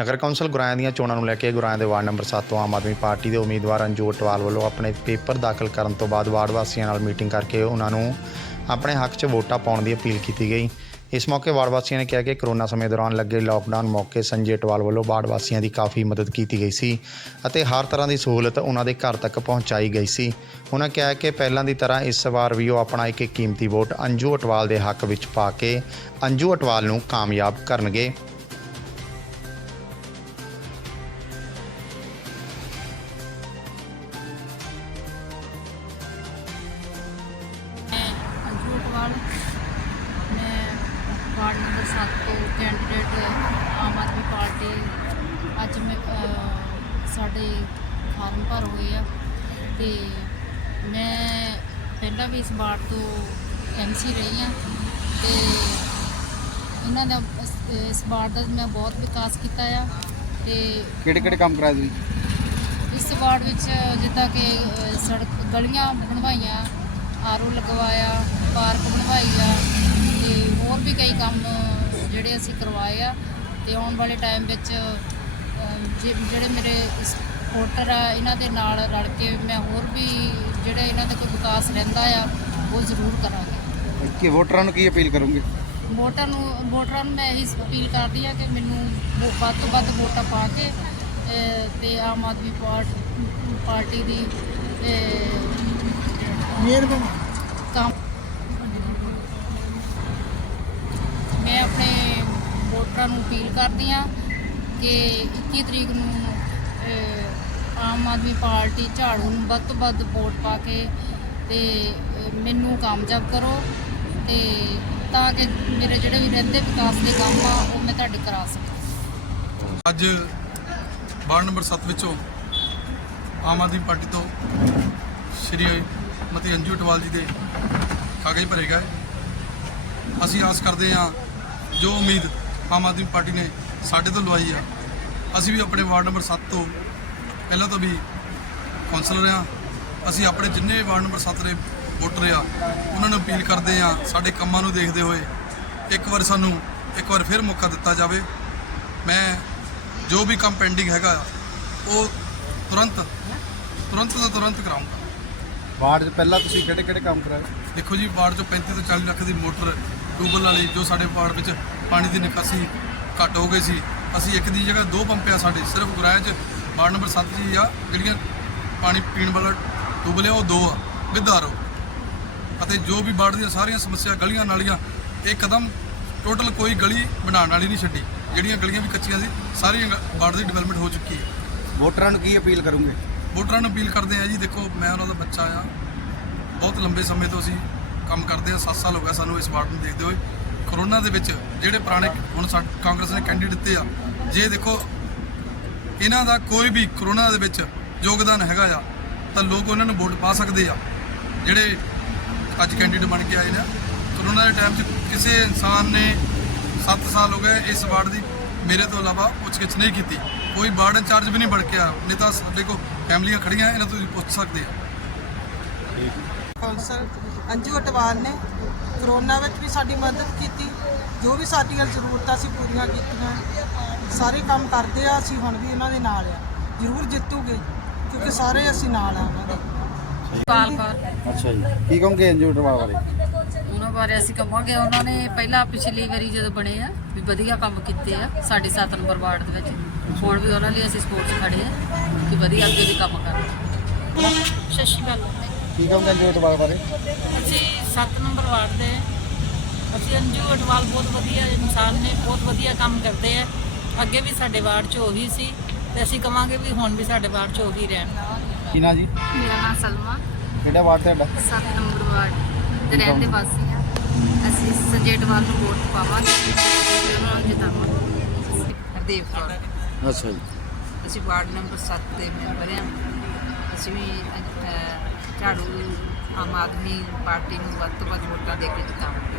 ਨਗਰ council ਗੁਰਾਇਆਂ ਦੀਆਂ ਚੋਣਾਂ ਨੂੰ ਲੈ ਕੇ ਗੁਰਾਇਆਂ ਦੇ ਵਾਰਡ ਨੰਬਰ 7 ਤੋਂ ਆਮ ਆਦਮੀ ਪਾਰਟੀ ਦੇ ਉਮੀਦਵਾਰ ਅੰਜੂ ਅਟਵਾਲ ਵੱਲੋਂ ਆਪਣੇ ਪੇਪਰ ਦਾਖਲ ਕਰਨ ਤੋਂ ਬਾਅਦ ਵਾਰਡ ਵਾਸੀਆਂ ਨਾਲ ਮੀਟਿੰਗ ਕਰਕੇ ਉਹਨਾਂ ਨੂੰ ਆਪਣੇ ਹੱਕ 'ਚ ਵੋਟਾਂ ਪਾਉਣ ਦੀ ਅਪੀਲ ਕੀਤੀ ਗਈ। ਇਸ ਮੌਕੇ ਵਾਰਡ ਵਾਸੀਆਂ ਨੇ ਕਿਹਾ ਕਿ ਕਰੋਨਾ ਸਮੇਂ ਦੌਰਾਨ ਲੱਗੇ ਲਾਕਡਾਊਨ ਮੌਕੇ ਸੰਜੇ ਅਟਵਾਲ ਵੱਲੋਂ ਵਾਰਡ ਵਾਸੀਆਂ ਦੀ ਕਾਫੀ ਮਦਦ ਕੀਤੀ ਗਈ ਸੀ ਅਤੇ ਹਰ ਤਰ੍ਹਾਂ ਦੀ ਸਹੂਲਤ ਉਹਨਾਂ ਦੇ ਘਰ ਤੱਕ ਪਹੁੰਚਾਈ ਗਈ ਸੀ। ਉਹਨਾਂ ਕਿਹਾ ਕਿ ਪਹਿਲਾਂ ਦੀ ਤਰ੍ਹਾਂ ਇਸ ਵਾਰ ਵੀ ਉਹ ਆਪਣਾ ਇੱਕ ਕੀਮਤੀ ਵੋਟ ਅੰਜੂ ਅਟਵਾਲ ਦੇ ਹੱਕ ਵਿੱਚ ਪਾ ਕੇ ਅੰਜੂ ਅਟਵਾਲ ਨੂੰ ਕਾਮਯਾਬ ਕਰਨਗੇ। ਅਟਵਾਲ ਮੈਂ ਵਾਰਡ ਨੰਬਰ 7 ਤੋਂ ਕੈਂਡੀਡੇਟ ਆਮ ਆਦਮੀ ਪਾਰਟੀ ਅੱਜ ਮੈਂ ਸਾਡੇ ਫਾਰਮ ਭਰ ਹੋਏ ਆ ਤੇ ਮੈਂ ਪਹਿਲਾਂ ਵੀ ਇਸ ਵਾਰਡ ਤੋਂ ਐਮਸੀ ਰਹੀ ਆ ਤੇ ਇਹਨਾਂ ਦਾ ਇਸ- ਵਾਰਡ ਦਾ ਮੈਂ ਬਹੁਤ ਵਿਕਾਸ ਕੀਤਾ ਆ ਤੇ ਕਿਹੜੇ ਕਿਹੜੇ ਕੰਮ ਕਰਾਏ ਤੁਸੀਂ? ਇਸ ਵਾਰਡ ਵਿੱਚ ਜਿੱਦਾਂ ਕਿ ਸੜਕ ਗਲੀਆਂ ਬਣਵਾਈਆਂ ਆਰਓ ਲਗਵਾਇਆ ਪਾਰਕ ਬਣਵਾਈ ਆ ਤੇ ਹੋਰ ਵੀ ਕਈ ਕੰਮ ਜਿਹੜੇ ਅਸੀਂ ਕਰਵਾਏ ਆ ਤੇ ਆਉਣ ਵਾਲੇ ਟਾਈਮ ਵਿੱਚ ਜਿਹੜੇ ਮੇਰੇ ਸਪੋਰਟਰ ਆ ਇਹਨਾਂ ਦੇ ਨਾਲ ਰਲ ਕੇ ਮੈਂ ਹੋਰ ਵੀ ਜਿਹੜਾ ਇਹਨਾਂ ਦਾ ਕੋਈ ਵਿਕਾਸ ਰਹਿੰਦਾ ਆ ਉਹ ਜ਼ਰੂਰ ਕਰਾਂਗੇ। ਕਿ ਵੋਟਰਾਂ ਨੂੰ ਕੀ ਅਪੀਲ ਕਰੋਗੇ? ਵੋਟਰਾਂ ਨੂੰ ਵੋਟਰਾਂ ਨੂੰ ਮੈਂ ਇਹੀ ਅਪੀਲ ਕਰਦੀ ਆ ਕਿ ਮੈਨੂੰ ਵੱਧ ਤੋਂ ਵੱਧ ਵੋਟਾਂ ਪਾ ਕੇ ਤੇ ਆਮ ਆਦਮੀ ਪਾਰਟ- ਪਾਰਟੀ ਦੀ ਮਿਹਰਬਾਨੀ ਕੰਮ। ਮੈਂ ਆਪਣੇ ਵੋਟਰਾਂ ਨੂੰ ਅਪੀਲ ਕਰਦੀ ਆ ਕਿ 21 ਤਰੀਕ ਨੂੰ ਆਮ ਆਦਮੀ ਪਾਰਟੀ ਝਾੜੂ ਨੂੰ ਵੱਧ ਤੋਂ ਵੱਧ ਵੋਟ ਪਾ ਕੇ ਤੇ ਮੈਨੂੰ ਕਾਮਯਾਬ ਕਰੋ ਤੇ ਤਾਂ ਕਿ ਮੇਰੇ ਜਿਹੜੇ ਵੀ ਰਹਿੰਦੇ ਵਿਕਾਸ ਦੇ ਕੰਮ ਆ ਉਹ ਮੈਂ ਤੁਹਾਡੇ ਕਰਾ ਸਕਾਂ। ਅੱਜ ਵਾਰਡ ਨੰਬਰ 7 ਵਿੱਚੋਂ ਆਮ ਆਦਮੀ ਪਾਰਟੀ ਤੋਂ ਸ਼੍ਰੀ ਮਤੀ ਅੰਜੂ ਅਟਵਾਲ ਜੀ ਦੇ ਕਾਗਜ਼ ਭਰੇ ਗਏ। ਅਸੀਂ ਆਸ ਕਰਦੇ ਹਾਂ, ਜੋ ਉਮੀਦ ਆਮ ਆਦਮੀ ਪਾਰਟੀ ਨੇ ਸਾਡੇ ਤੋਂ ਲਵਾਈ ਆ, ਅਸੀਂ ਵੀ ਆਪਣੇ ਵਾਰਡ ਨੰਬਰ 7 ਤੋਂ ਪਹਿਲਾਂ ਤੋਂ ਵੀ ਕੌਂਸਲਰ ਆ ਅਸੀਂ ਆਪਣੇ ਜਿੰਨੇ ਵਾਰਡ ਨੰਬਰ 7 ਦੇ ਵੋਟਰ ਆ, ਉਹਨਾਂ ਨੂੰ ਅਪੀਲ ਕਰਦੇ ਆ ਸਾਡੇ ਕੰਮਾਂ ਨੂੰ ਦੇਖਦੇ ਹੋਏ ਇੱਕ ਵਾਰ ਸਾਨੂੰ ਇੱਕ ਵਾਰ ਫਿਰ ਮੌਕਾ ਦਿੱਤਾ ਜਾਵੇ। ਮੈਂ ਜੋ ਵੀ ਕੰਮ ਪੈਂਡਿੰਗ ਹੈਗਾ, ਉਹ ਤੁਰੰਤ ਤੁਰੰਤ ਦਾ ਤੁਰੰਤ ਕਰਾਉਂਗਾ ਵਾਰਡ 'ਚ ਪਹਿਲਾਂ ਤੁਸੀਂ ਕਿਹੜੇ ਕਿਹੜੇ ਕੰਮ ਕਰਾਏ? ਦੇਖੋ ਜੀ ਵਾਰਡ ਚੋਂ 35 ਤੋਂ 40 ਲੱਖ ਦੀ ਮੋਟਰ ਟੂਬਲ ਵਾਲੀ ਜੋ ਸਾਡੇ ਵਾਰਡ ਵਿੱਚ ਪਾਣੀ ਦੀ ਨਿਕਾਸੀ ਘੱਟ ਹੋ ਗਈ ਸੀ ਅਸੀਂ ਇੱਕ ਦੀ ਜਗ੍ਹਾ ਦੋ ਪੰਪ ਆ ਸਾਡੇ ਸਿਰਫ ਗੁਰਾਇਆ 'ਚ ਵਾਰਡ ਨੰਬਰ 7 ਜੀ ਆ ਜਿਹੜੀਆਂ ਪਾਣੀ ਪੀਣ ਵਾਲਾ ਟੂਬਲ ਆ ਉਹ ਦੋ ਆ ਵਿਦ ਆਰਓ ਅਤੇ ਜੋ ਵੀ ਵਾਰਡ ਦੀਆਂ ਸਾਰੀਆਂ ਸਮੱਸਿਆ ਗਲੀਆਂ ਨਾਲੀਆਂ ਇਹ ਕਦਮ ਟੋਟਲ ਕੋਈ ਗਲੀ ਬਣਾਉਣ ਵਾਲੀ ਨਹੀਂ ਛੱਡੀ ਜਿਹੜੀਆਂ ਗਲੀਆਂ ਵੀ ਕੱਚੀਆਂ ਸੀ ਸਾਰੀਆਂ ਵਾਰਡ ਦੀ ਡਿਵੈਲਪਮੈਂਟ ਹੋ ਚੁੱਕੀ ਹੈ। ਵੋਟਰਾਂ ਨੂੰ ਕੀ ਅਪੀਲ ਕਰੋਗੇ? ਵੋਟਰਾਂ ਨੂੰ ਅਪੀਲ ਕਰਦੇ ਆ ਜੀ, ਦੇਖੋ, ਮੈਂ ਉਹਨਾਂ ਦਾ ਬੱਚਾ ਆ। ਬਹੁਤ ਲੰਬੇ ਸਮੇਂ ਤੋਂ ਅਸੀਂ ਕੰਮ ਕਰਦੇ ਆ 7 ਸਾਲ ਹੋ ਗਿਆ ਸਾਨੂੰ ਇਸ ਵਾਰਡ ਨੂੰ ਦੇਖਦੇ ਹੋਏ। ਕਰੋਨਾ ਦੇ ਵਿੱਚ ਜਿਹੜੇ ਪੁਰਾਣੇ ਹੁਣ ਸਾ, ਕਾਂਗਰਸ ਨੇ ਕੈਂਡੀਡੇਟ ਦਿੱਤੇ ਆ, ਜੇ ਦੇਖੋ, ਇਹਨਾਂ ਦਾ ਕੋਈ ਵੀ ਕਰੋਨਾ ਦੇ ਵਿੱਚ ਯੋਗਦਾਨ ਹੈਗਾ ਆ, ਤਾਂ ਲੋਕ ਉਹਨਾਂ ਨੂੰ ਵੋਟ ਪਾ ਸਕਦੇ ਆ। ਜਿਹੜੇ ਅੱਜ ਕੈਂਡੀਡੇਟ ਬਣ ਕੇ ਆਏ ਨੇ, ਕਰੋਨਾ ਦੇ ਟਾਈਮ 'ਚ ਕਿਸੇ ਇਨਸਾਨ ਨੇ 7 ਸਾਲ ਹੋ ਗਏ ਇਸ ਵਾਰਡ ਦੀ ਮੇਰੇ ਤੋਂ ਇਲਾਵਾ ਪੁੱਛਗਿੱਛ ਨਹੀਂ ਕੀਤੀ। ਕੋਈ ਵਾਰਡ ਇੰਚਾਰਜ ਵੀ ਨਹੀਂ ਆਇਆ ਨਹੀਂ ਤਾਂ ਸਾਡੇ ਕੋਲ ਫੈਮਲੀਆਂ ਖੜੀਆਂ ਇਹਨਾਂ ਤੋਂ ਤੁਸੀਂ ਪੁੱਛ ਸਕਦੇ ਆ। ਕੌਂਸਲ ਅੰਜੂ ਅਟਵਾਲ ਨੇ ਕਰੋਨਾ ਵਿੱਚ ਵੀ ਸਾਡੀ ਮਦਦ ਕੀਤੀ। ਜੋ ਵੀ ਸਾਡੀਆਂ ਜ਼ਰੂਰਤਾਂ ਸੀ ਪੂਰੀਆਂ ਕੀਤੀਆਂ ਸਾਰੇ ਕੰਮ ਕਰਦੇ ਆ ਅਸੀਂ ਹੁਣ ਵੀ ਉਹਨਾਂ ਦੇ ਨਾਲ ਆ। ਜ਼ਰੂਰ ਜਿੱਤੂਗੇ ਕਿਉਂਕਿ ਸਾਰੇ ਅਸੀਂ ਨਾਲ ਆ ਉਹਨਾਂ ਦੇ। ਅੱਛਾ ਜੀ। ਕੀ ਕਹੋਗੇ ਅੰਜੂ ਅਟਵਾਲ ਬਾਰੇ? ਉਹਨਾਂ ਬਾਰੇ ਅਸੀਂ ਕਹਾਂਗੇ ਉਹਨਾਂ ਨੇ ਪਹਿਲਾਂ ਪਿਛਲੀ ਵਾਰੀ ਜਦੋਂ ਬਣੇ ਆ ਵੀ ਵਧੀਆ ਕੰਮ ਕੀਤੇ ਆ ਸਾਡੇ 7 ਨੰਬਰ ਵਾਰਡ ਦੇ ਵਿੱਚ। ਹੁਣ ਵੀ ਉਹਨਾਂ ਲਈ ਅਸੀਂ ਸਪੋਰਟ 'ਚ ਖੜੇ ਆ ਕਿ ਵਧੀਆ ਅੱਗੇ ਵੀ ਕੰਮ ਕਰਨ। ਸਤਿ ਸ਼੍ਰੀ ਅਕਾਲ। ਕੀ ਕਹੋਗੇ ਅੰਜੂ ਅਟਵਾਲ ਬਾਰੇ? ਅਸੀਂ 7 ਨੰਬਰ ਵਾਰਡ ਦੇ ਅਸੀਂ ਅੰਜੂ ਅਟਵਾਲ ਬਹੁਤ ਵਧੀਆ ਇਨਸਾਨ ਨੇ ਬਹੁਤ ਵਧੀਆ ਕੰਮ ਕਰਦੇ ਆ। ਅੱਗੇ ਵੀ ਸਾਡੇ ਵਾਰਡ 'ਚ ਉਹੀ ਸੀ ਤੇ ਅਸੀਂ ਕਵਾਂਗੇ ਵੀ ਹੁਣ ਵੀ ਸਾਡੇ ਵਾਰਡ 'ਚ ਉਹੀ ਰਹਿਣ। ਕੀ ਨਾਂ ਜੀ? ਮੇਰਾ ਨਾਮ ਸਲਮਾ। ਕਿਹੜਾ ਵਾਰਡ ਤੁਹਾਡਾ? 7 ਨੰਬਰ ਵਾਰਡ। ਦੇ ਰਹਿੰਦੇ ਵਾਸੀ ਆ। ਅਸੀਂ ਸੰਜੇ ਅਟਵਾਲ ਨੂੰ ਵੋਟ ਪਾਵਾਂਗੇ। ਉਹਨਾਂ ਨੂੰ ਜਿਤਾਵਾਂਗੇ। ਹਰਦੇਵ ਕੌਰ। ਅੱਛਾ ਜੀ। ਅਸੀਂ ਵਾਰਡ ਨੰਬਰ 7 ਦੇ ਮੈਂਬਰ ਹਾਂ। ਅਸੀਂ ਵੀ ਅਹ, ਝਾੜੂ ਆਮ ਆਦਮੀ ਪਾਰਟੀ ਨੂੰ ਵੱਧ ਤੋਂ ਵੱਧ ਵੋਟਾਂ ਦੇ ਕੇ ਜਿਤਾਵਾਂਗੇ।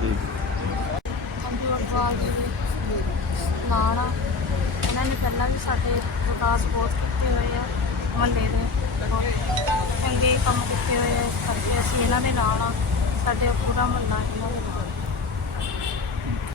ਠੀਕ ਨਾਲ ਆ ਉਹਨਾਂ ਨੇ ਪਹਿਲਾਂ ਵੀ ਸਾਡੇ ਵਿਕਾਸ ਬਹੁਤ ਕੀਤੇ ਹੋਏ ਆ ਮਹੱਲੇ ਦੇ ਬਹੁਤ ਚੰਗੇ ਕੰਮ ਕੀਤੇ ਹੋਏ ਆ ਇਸ ਕਰਕੇ ਅਸੀਂ ਇਹਨਾਂ ਦੇ ਨਾਲ ਆ ਸਾਡੇ ਪੂਰਾ ਮਹੱਲਾ ਇਹਨਾਂ ਦੇ ਨਾਲ